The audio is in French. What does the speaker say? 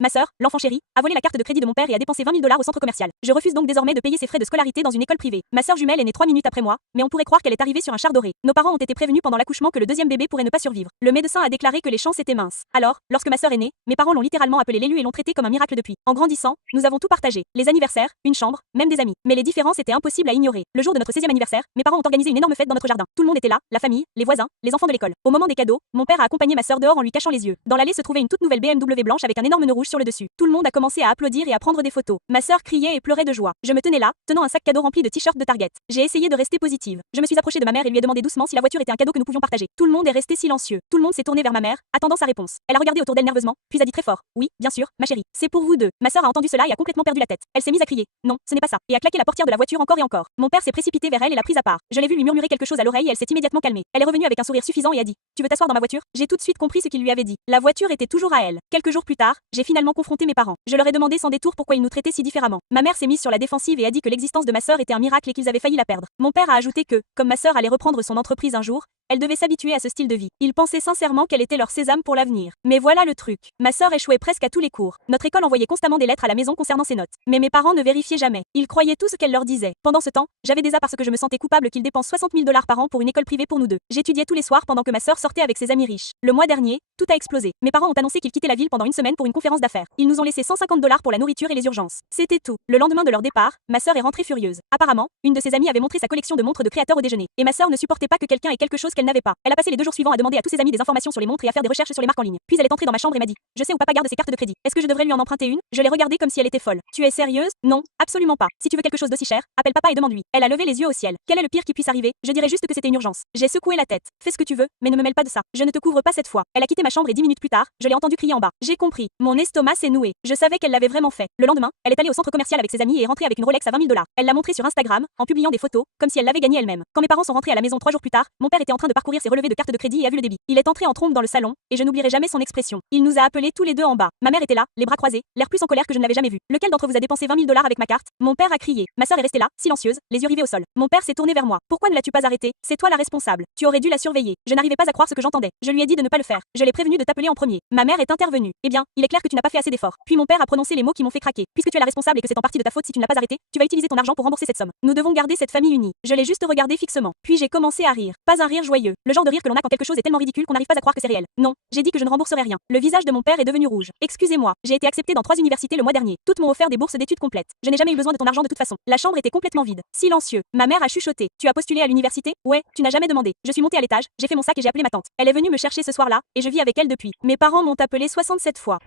Ma sœur, l'enfant chéri, a volé la carte de crédit de mon père et a dépensé 20 000 $ au centre commercial. Je refuse donc désormais de payer ses frais de scolarité dans une école privée. Ma sœur jumelle est née 3 minutes après moi, mais on pourrait croire qu'elle est arrivée sur un char doré. Nos parents ont été prévenus pendant l'accouchement que le deuxième bébé pourrait ne pas survivre. Le médecin a déclaré que les chances étaient minces. Alors, lorsque ma sœur est née, mes parents l'ont littéralement appelé l'élu et l'ont traité comme un miracle depuis. En grandissant, nous avons tout partagé. Les anniversaires, une chambre, même des amis. Mais les différences étaient impossibles à ignorer. Le jour de notre 16e anniversaire, mes parents ont organisé une énorme fête dans notre jardin. Tout le monde était là, la famille, les voisins, les enfants de l'école. Au moment des cadeaux, mon père a accompagné ma sœur dehors en lui cachant les yeux. Dans l'allée se trouvait une toute nouvelle BMW blanche avec un énorme nœud rouge sur le dessus. Tout le monde a commencé à applaudir et à prendre des photos. Ma sœur criait et pleurait de joie. Je me tenais là, tenant un sac cadeau rempli de t-shirts de Target. J'ai essayé de rester positive. Je me suis approchée de ma mère et lui ai demandé doucement si la voiture était un cadeau que nous pouvions partager. Tout le monde est resté silencieux. Tout le monde s'est tourné vers ma mère, attendant sa réponse. Elle a regardé autour d'elle nerveusement, puis a dit très fort: "Oui, bien sûr, ma chérie. C'est pour vous deux." Ma sœur a entendu cela et a complètement perdu la tête. Elle s'est mise à crier: "Non, ce n'est pas ça." Et a claqué la portière de la voiture encore et encore. Mon père s'est précipité vers elle et l'a prise à part. Je l'ai vu lui murmurer quelque chose à l'oreille et elle s'est immédiatement calmée. Elle est revenue avec un sourire suffisant et a dit: "Tu veux t'asseoir dans ma voiture?" J'ai tout de suite compris ce qu'il lui avait dit. La voiture était toujours à elle. Quelques jours plus tard, j'ai finalement confronté mes parents. Je leur ai demandé sans détour pourquoi ils nous traitaient si différemment. Ma mère s'est mise sur la défensive et a dit que l'existence de ma sœur était un miracle et qu'ils avaient failli la perdre. Mon père a ajouté que, comme ma sœur allait reprendre son entreprise un jour, elle devait s'habituer à ce style de vie. Ils pensaient sincèrement qu'elle était leur sésame pour l'avenir. Mais voilà le truc. Ma sœur échouait presque à tous les cours. Notre école envoyait constamment des lettres à la maison concernant ses notes. Mais mes parents ne vérifiaient jamais. Ils croyaient tout ce qu'elle leur disait. Pendant ce temps, j'avais des as parce que je me sentais coupable qu'ils dépensent 60 000 $ par an pour une école privée pour nous deux. J'étudiais tous les soirs pendant que ma sœur sortait avec ses amis riches. Le mois dernier, tout a explosé. Mes parents ont annoncé qu'ils quittaient la ville pendant une semaine pour une conférence d'affaires. Ils nous ont laissé 150 $ pour la nourriture et les urgences. C'était tout. Le lendemain de leur départ, ma sœur est rentrée furieuse. Apparemment, une de ses amies avait montré sa collection de montres de créateur au déjeuner. Et ma sœur ne supportait pas que quelqu'un ait quelque chose qu'elle n'avait pas. Elle a passé les 2 jours suivants à demander à tous ses amis des informations sur les montres et à faire des recherches sur les marques en ligne. Puis elle est entrée dans ma chambre et m'a dit: "Je sais où papa garde ses cartes de crédit. Est-ce que je devrais lui en emprunter une?" Je l'ai regardée comme si elle était folle. "Tu es sérieuse?" "Non, absolument pas. Si tu veux quelque chose d'aussi cher, appelle papa et demande-lui." Elle a levé les yeux au ciel. Quel est le pire qui puisse arriver? Je dirais juste que c'était une urgence. J'ai secoué la tête. Fais ce que tu veux, mais ne me mêle pas de ça. Je ne te couvre pas cette fois. Elle a quitté ma chambre et 10 minutes plus tard, je l'ai entendu crier en bas. J'ai compris. Mon estomac s'est noué. Je savais qu'elle l'avait vraiment fait. Le lendemain, elle est allée au centre commercial avec ses amis et est rentrée avec une Rolex à 20 000 $. Elle l'a montrée sur Instagram, en publiant des photos, comme si elle l'avait gagnée elle-même. Quand mes parents sont rentrés à la maison 3 jours plus tard, mon père était en train de parcourir ses relevés de carte de crédit et a vu le débit. Il est entré en trombe dans le salon, et je n'oublierai jamais son expression. Il nous a appelés tous les deux en bas. Ma mère était là, les bras croisés, l'air plus en colère que je ne l'avais jamais vu. Lequel d'entre vous a dépensé 20 000 $ avec ma carte? Mon père a crié. Ma sœur est restée là, silencieuse, les yeux rivés au sol. Mon père s'est tourné vers moi. Pourquoi ne l'as-tu pas arrêté? C'est toi la responsable. Tu aurais dû la surveiller. Je n'arrivais pas à croire ce que j'entendais. Je lui ai dit de ne pas le faire. Je l'ai prévenu de t'appeler en premier. Ma mère est intervenue. Eh bien, il est clair que tu n'as pas fait assez d'efforts. Puis mon père a prononcé les mots qui m'ont fait craquer. Puisque tu es la responsable et que c'est en partie de ta faute si tu ne l'as pas arrêté, tu vas utiliser ton argent pour rembourser cette somme. Nous devons garder cette famille unie. Je l'ai juste regardé fixement. Puis j'ai commencé à rire. Pas un rire joyeux. Le genre de rire que l'on a quand quelque chose est tellement ridicule qu'on n'arrive pas à croire que c'est réel. Non, j'ai dit que je ne rembourserai rien. Le visage de mon père est devenu rouge. Excusez-moi, j'ai été acceptée dans 3 universités le mois dernier. Toutes m'ont offert des bourses d'études complètes. Je n'ai jamais eu besoin de ton argent de toute façon. La chambre était complètement vide. Silencieux. Ma mère a chuchoté. Tu as postulé à l'université? Ouais, tu n'as jamais demandé. Je suis montée à l'étage, j'ai fait mon sac et j'ai appelé ma tante. Elle est venue me chercher ce soir-là, et je vis avec elle depuis. Mes parents m'ont appelé 67 fois.